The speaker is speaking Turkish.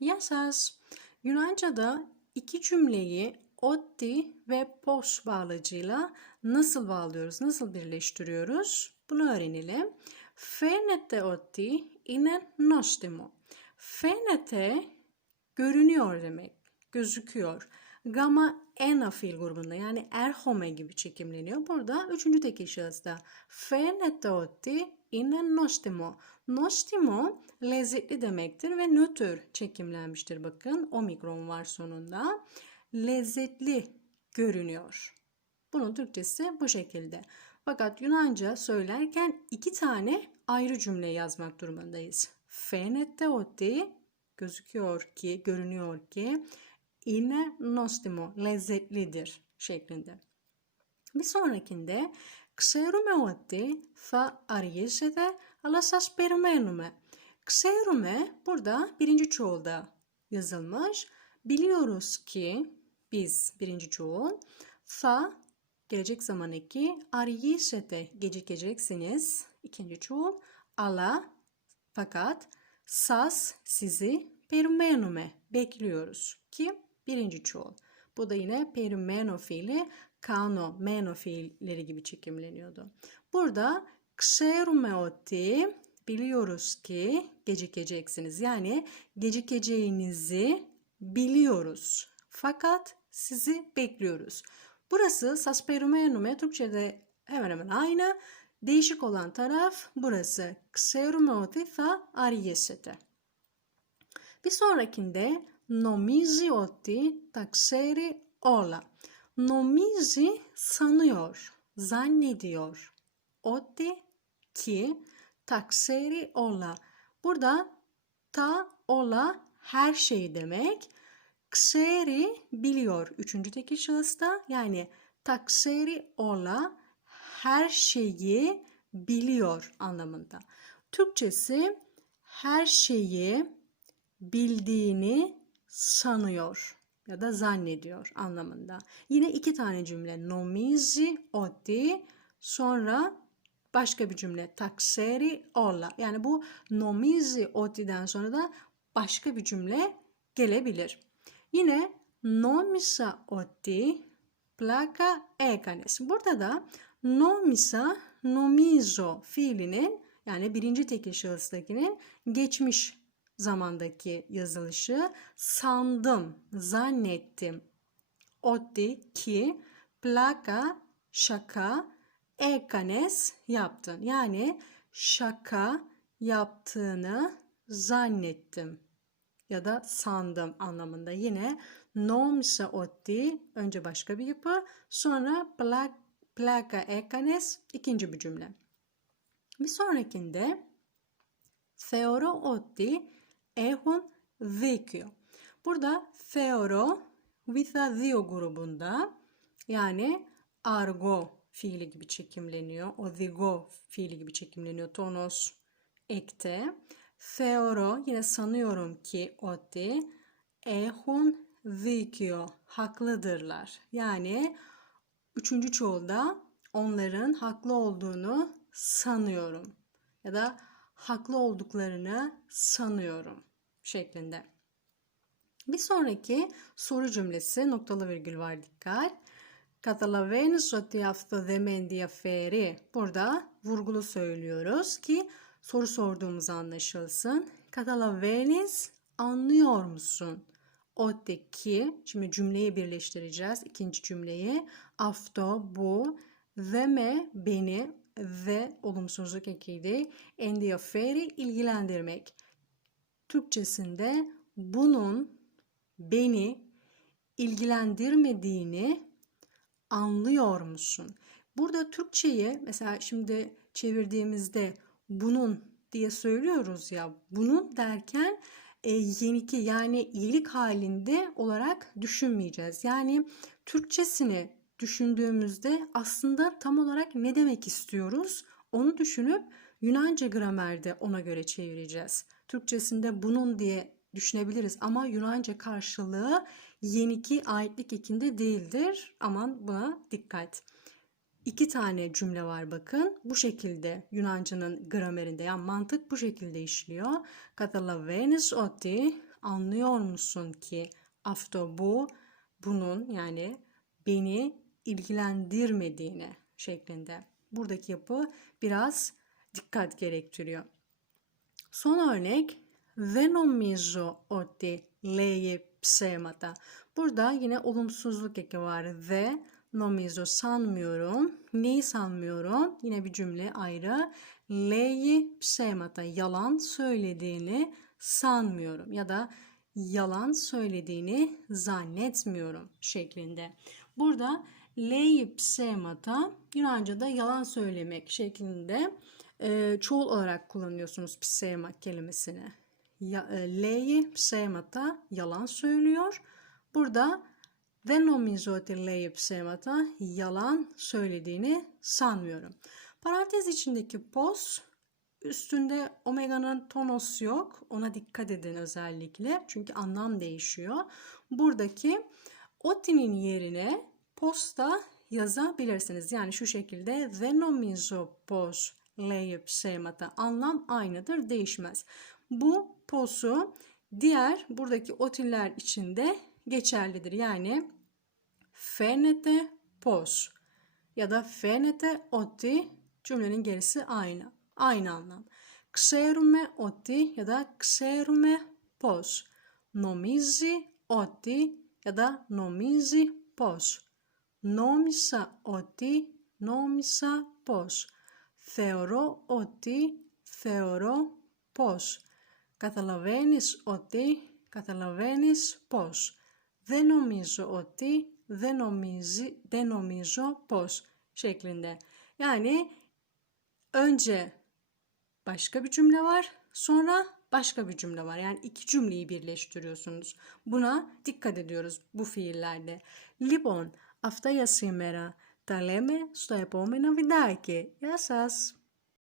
Yasas. Yunanca'da iki cümleyi otti ve pos bağlacıyla nasıl bağlıyoruz, nasıl birleştiriyoruz? Bunu öğrenelim. Fenete otti inen nostimo. Fenete görünüyor demek, gözüküyor. Gama ena fiil grubunda yani erhome gibi çekimleniyor. Burada üçüncü tekil şahısta. Fenete otti inen nostimo. Noştimo lezzetli demektir ve nötr çekimlenmiştir. Bakın omikron var sonunda. Lezzetli görünüyor. Bunun Türkçesi bu şekilde. Fakat Yunanca söylerken iki tane ayrı cümle yazmak durumundayız. Fenette oti gözüküyor ki, görünüyor ki yine nostimo lezzetlidir şeklinde. Bir sonrakinde ξέρουμε ότι θα αργήσετε αλλά σας περιμένουμε. Ξέρουμε burada birinci çoğulda yazılmış. Biliyoruz ki biz birinci çoğul θα gelecek zaman eki αργήσετε gecikeceksiniz ikinci çoğul ala fakat sas sizi περιμένουμε bekliyoruz ki birinci çoğul. Bu da yine perimeno fiili kano, meno fiilleri gibi çekimleniyordu. Burada kşerumeotti biliyoruz ki gecikeceksiniz. Yani gecikeceğinizi biliyoruz. Fakat sizi bekliyoruz. Burası sasperumenume Türkçe'de hemen hemen aynı. Değişik olan taraf burası. Kserumeoti fa ariyesete. Bir sonrakinde nomizi oti takseri ola. Nomici sanıyor, zannediyor. Otti ki takseri ola. Burada ta ola her şey demek. Kseri biliyor. Üçüncü teki şahısta yani takseri ola her şeyi biliyor anlamında. Türkçesi her şeyi bildiğini sanıyor ya da zannediyor anlamında. Yine iki tane cümle. Nomizi oti sonra başka bir cümle. Takseri olla. Yani bu nomizi oti'den sonra da başka bir cümle gelebilir. Yine nomisa oti plaka ekanes. Burada da nomisa nomizo fiilinin yani birinci tekil şahıstakinin geçmiş zamandaki yazılışı sandım, zannettim. Otti ki plaka şaka ekanes yaptın. Yani şaka yaptığını zannettim ya da sandım anlamında. Yine nom se otti önce başka bir yapı sonra plak, plaka ekanes ikinci bir cümle. Bir sonrakinde Theoro otti έχουν δίκιο. Burada theoro with δύο grubunda yani argo fiili gibi çekimleniyor. Odigo fiili gibi çekimleniyor. Tonos ekte. Theoro yine sanıyorum ki ότι έχουν δίκιο haklıdırlar. Yani üçüncü çoğulda onların haklı olduğunu sanıyorum ya da haklı olduklarını sanıyorum şeklinde. Bir sonraki soru cümlesi noktalı virgül var dikkat. Καταλαβαίνεις ότι αυτό δεν με ενδιαφέρει. Burada vurgulu söylüyoruz ki soru sorduğumuz anlaşılsın. Καταλαβαίνεις anlıyor musun? Ότι ki şimdi cümleyi birleştireceğiz. ikinci cümleyi. Αυτό bu ve beni ve olumsuzluk ekiydi. Endiaferi ilgilendirmek. Türkçesinde bunun beni ilgilendirmediğini anlıyor musun? Burada Türkçeyi mesela şimdi çevirdiğimizde bunun diye söylüyoruz ya bunun derken e, yeniki yani iyilik halinde olarak düşünmeyeceğiz. Yani Türkçesini düşündüğümüzde aslında tam olarak ne demek istiyoruz onu düşünüp Yunanca gramerde ona göre çevireceğiz. Türkçesinde bunun diye düşünebiliriz ama Yunanca karşılığı yeniki aitlik ekinde değildir. Aman buna dikkat. İki tane cümle var bakın. Bu şekilde Yunanca'nın gramerinde yani mantık bu şekilde işliyor. Katalavenis oti anlıyor musun ki afto bu bunun yani beni ilgilendirmediğini şeklinde. Buradaki yapı biraz dikkat gerektiriyor. Son örnek δεν νομίζω ότι λέει ψέματα. Burada yine olumsuzluk eki var ve νομίζω sanmıyorum. Neyi sanmıyorum? Yine bir cümle ayrı. Λέει ψέματα. Yalan söylediğini sanmıyorum ya da yalan söylediğini zannetmiyorum şeklinde. Burada λέει ψέματα Yunanca'da yalan söylemek şeklinde e, çoğul olarak kullanıyorsunuz ψέμα kelimesini. Ya, e, λέει ψέματα yalan söylüyor. Burada δεν νομίζω ότι λέει ψέματα yalan söylediğini sanmıyorum. Parantez içindeki pos üstünde omega'nın tonos yok. Ona dikkat edin özellikle. Çünkü anlam değişiyor. Buradaki otinin yerine posta yazabilirsiniz. Yani şu şekilde δεν νομίζω πως λέει ψέματα anlam aynıdır değişmez. Bu posu diğer buradaki otiller içinde geçerlidir. Yani fenete pos ya da fenete oti cümlenin gerisi aynı. Aynı anlam. Ξέρουμε ότι ya da ξέρουμε πως. Νομίζει ότι ya da νομίζει πως. Νόμισα ότι, νόμισα πως. Θεωρώ ότι, θεωρώ πως. Καταλαβαίνεις ότι, καταλαβαίνεις πως. Δεν νομίζω ότι, δεν, νομίζει, δεν νομίζω πως şeklinde. Yani önce başka bir cümle var, sonra başka bir cümle var. Yani iki cümleyi birleştiriyorsunuz. Buna dikkat ediyoruz bu fiillerde. Λοιπόν, αυτά για σήμερα. Τα λέμε στο επόμενο βιντεάκι. Γεια σας!